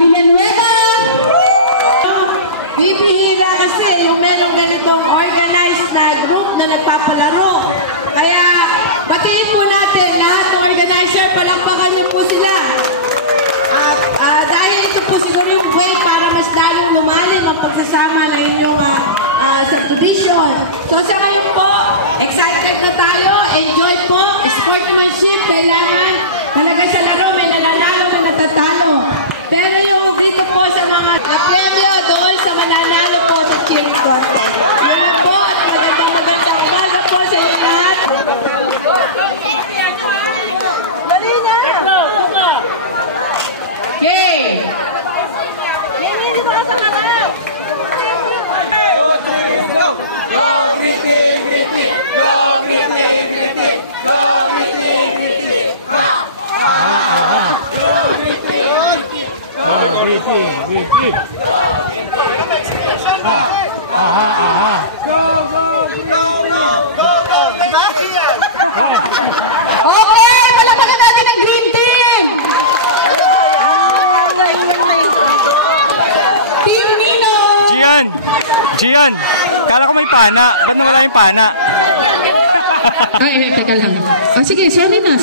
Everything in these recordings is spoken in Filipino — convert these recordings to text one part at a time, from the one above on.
Villanueva! Bibihira kasi yung merong ganitong organized na group na nagpapalaro. Kaya batiin po natin lahat ng organizer, palakpakan niyo po sila. Dahil ito po siguro yung way para mas lalong lumalim ang pagsasama ng inyong subdivision. So sa ngayon po, excited na tayo, enjoy po, sportsmanship, kailangan talaga sa laro, may nananalo, may natatalo. Pero yung dito po sa mga premyo doon sa mananalo po sa cheering contest. Yun na po at magandang umaga po sa inyo lahat. Dali na! Yay! Hindi ba ka sa kalaw? Okay, palakpakan natin ang green team. Team Nino. Gian, kala ko may pana. Ba't nawala yung pana? Ay, teka lang. Sige, sorry na.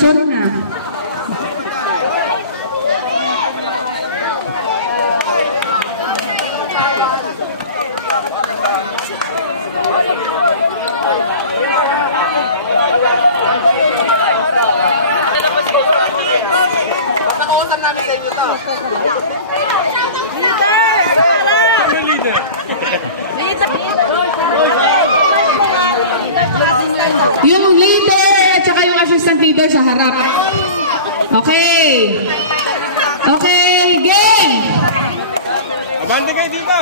Papakuutan namin sa inyo to. Yung leader at saka yung assistant leader sa harap. Okay. Okay, game! Abante kayo dito!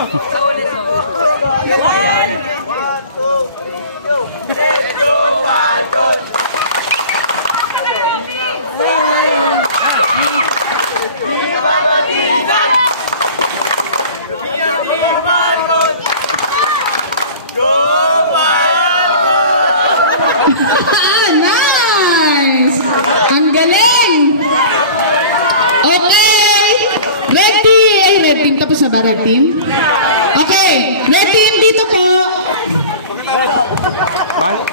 Nice! Ang galing! Okay! Red team. Tapos na ba red team? Okay! Red team, dito po!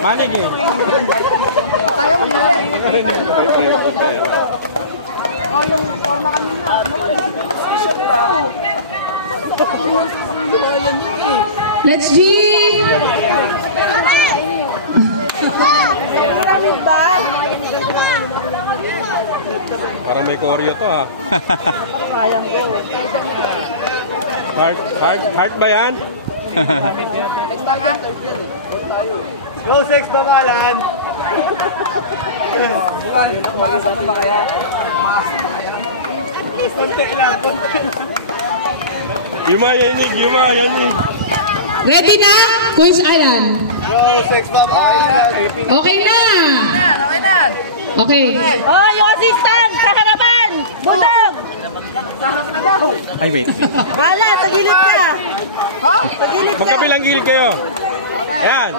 Malig yun. Let's G! Parang may choreo to ha. Heart ba yan? Go, Sex Bakalan! Yuma, yanig. Ready na? Coach Alan. Go, Sex Bakalan! Okay na! Okay. Oh, yung assistant! Sa harapan! Budog! Ay, wait. Hala, sa gilid ka! Magkabilang gilid kayo. Ayan.